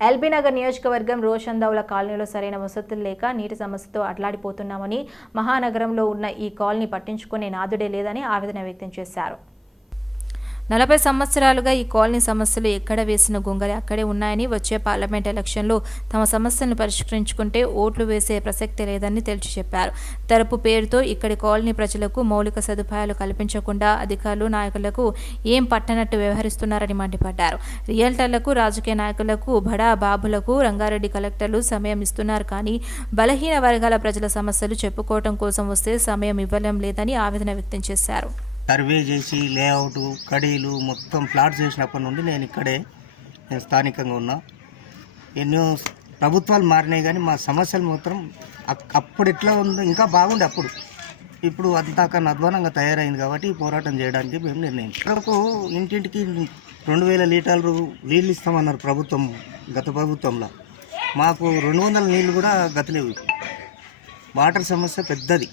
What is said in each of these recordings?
LB Nagar నియోజకవర్గం రోషందౌల కాలనీలో సరైన వసతులు లేక నీటి సమస్యతో అట్లాడిపోతున్నామని మహానగరంలో ఉన్న ఈ కాలనీ పట్టించుకునే నాదుడే లేదని ఆవేదన వ్యక్తం చేశారు. నలభై సంవత్సరాలుగా ఈ కాలనీ సమస్యలు ఎక్కడ వేసిన గొంగలి అక్కడే ఉన్నాయని వచ్చే పార్లమెంట్ ఎలక్షన్లో తమ సమస్యలను పరిష్కరించుకుంటే ఓట్లు వేసే ప్రసక్తి లేదని తేల్చి చెప్పారు. తరపు పేరుతో ఇక్కడి కాలనీ ప్రజలకు మౌలిక సదుపాయాలు కల్పించకుండా అధికారులు నాయకులకు ఏం పట్టనట్టు వ్యవహరిస్తున్నారని మండిపడ్డారు. రియల్టర్లకు రాజకీయ నాయకులకు బడా బాబులకు రంగారెడ్డి కలెక్టర్లు సమయం ఇస్తున్నారు కానీ బలహీన వర్గాల ప్రజల సమస్యలు చెప్పుకోవటం కోసం వస్తే సమయం ఇవ్వలేం లేదని ఆవేదన వ్యక్తం చేశారు. సర్వే చేసి లేఅవుట్ కడీలు మొత్తం ప్లాట్ చేసినప్పటి నుండి నేను ఇక్కడే నేను స్థానికంగా ఉన్నా. ఎన్నో ప్రభుత్వాలు మారినాయి కానీ మా సమస్యలు మాత్రం అప్పుడు ఎట్లా ఉందో ఇంకా బాగుండే అప్పుడు. ఇప్పుడు అంతా అధ్వానంగా తయారైంది కాబట్టి ఈ పోరాటం చేయడానికి మేము నిర్ణయం. ఇక్కడకు ఇంటింటికి రెండు వేల లీటర్లు నీళ్ళు ఇస్తామన్నారు ప్రభుత్వం గత ప్రభుత్వంలో. మాకు రెండు వందల నీళ్ళు కూడా గతలేవు వాటర్ సమస్య పెద్దది.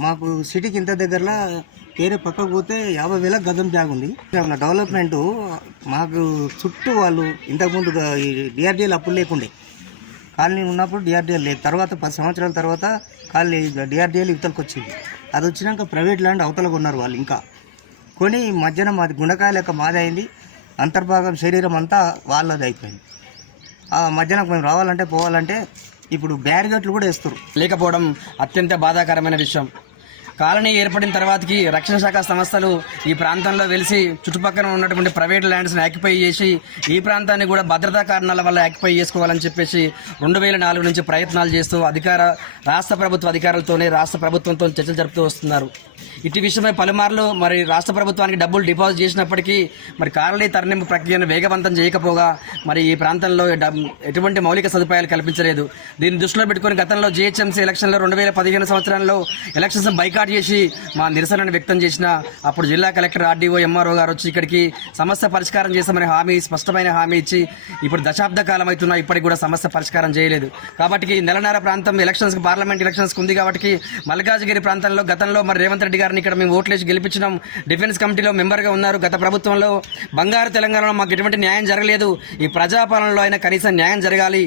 మాకు సిటీకి ఇంత దగ్గరలో కేరే పక్కకు పోతే యాభై వేల గజం జాగ ఉంది. డెవలప్మెంట్ మాకు చుట్టూ వాళ్ళు ఇంతకుముందు డిఆర్డీఎల్ అప్పుడు లేకుండే. కాలనీ ఉన్నప్పుడు డిఆర్డిఎల్ లేదు. తర్వాత పది సంవత్సరాల తర్వాత కాలనీ డిఆర్డిఎల్ ఇవతలకు వచ్చింది. అది వచ్చినాక ప్రైవేట్ ల్యాండ్ అవతల కొన్నారు వాళ్ళు ఇంకా. కొని మధ్యాహ్నం మాది గుండకాయ లెక్క మాది అయింది. అంతర్భాగం శరీరం అంతా వాళ్ళది అయిపోయింది. ఆ మధ్యన మేము రావాలంటే పోవాలంటే ఇప్పుడు బ్యారిగేట్లు కూడా వేస్తారు లేకపోవడం అత్యంత బాధాకరమైన విషయం. కాలనీ ఏర్పడిన తర్వాతకి రక్షణ శాఖ సంస్థలు ఈ ప్రాంతంలో వెలిసి చుట్టుపక్కల ఉన్నటువంటి ప్రైవేట్ ల్యాండ్స్ని ఆక్యుపై చేసి ఈ ప్రాంతాన్ని కూడా భద్రతా కారణాల వల్ల ఆక్యుపై చేసుకోవాలని చెప్పేసి రెండు వేల నాలుగు నుంచి ప్రయత్నాలు చేస్తూ అధికార రాష్ట్ర ప్రభుత్వ అధికారులతోనే రాష్ట్ర ప్రభుత్వంతో చర్చలు జరుపుతూ వస్తున్నారు. ఇటు విషయమై పలుమార్లు మరి రాష్ట్ర ప్రభుత్వానికి డబ్బులు డిపాజిట్ చేసినప్పటికీ మరి కాలనీ తరలింపు ప్రక్రియను వేగవంతం చేయకపోగా మరి ఈ ప్రాంతంలో ఎటువంటి మౌలిక సదుపాయాలు కల్పించలేదు. దీన్ని దృష్టిలో పెట్టుకుని గతంలో జీహెచ్ఎంసీ ఎలక్షన్లో రెండు వేల పదిహేను సంవత్సరంలో ఎలక్షన్స్ బైకాట్ చేసి మా నిరసనను వ్యక్తం చేసిన అప్పుడు జిల్లా కలెక్టర్ ఆర్డీఓ ఎంఆర్ఓ గారు వచ్చి ఇక్కడికి సమస్య పరిష్కారం చేస్తామని హామీ స్పష్టమైన హామీ ఇచ్చి ఇప్పుడు దశాబ్ద కాలం అవుతున్నా ఇప్పటికి కూడా సమస్య పరిష్కారం చేయలేదు. కాబట్టి ఈ నెలన్నర ప్రాంతం ఎలక్షన్స్ పార్లమెంట్ ఎలక్షన్స్ ఉంది కాబట్టి మల్కాజ్గిరి ప్రాంతంలో గతంలో మరి రేవంత్ రెడ్డి గారిని ఇక్కడ మేము ఓట్లేసి గెలిపించినాం. డిఫెన్స్ కమిటీలో మెంబర్గా ఉన్నారు. గత ప్రభుత్వంలో బంగారు తెలంగాణలో మాకు ఎటువంటి న్యాయం జరగలేదు. ఈ ప్రజాపాలనలో అయినా కనీసం న్యాయం జరగాలి.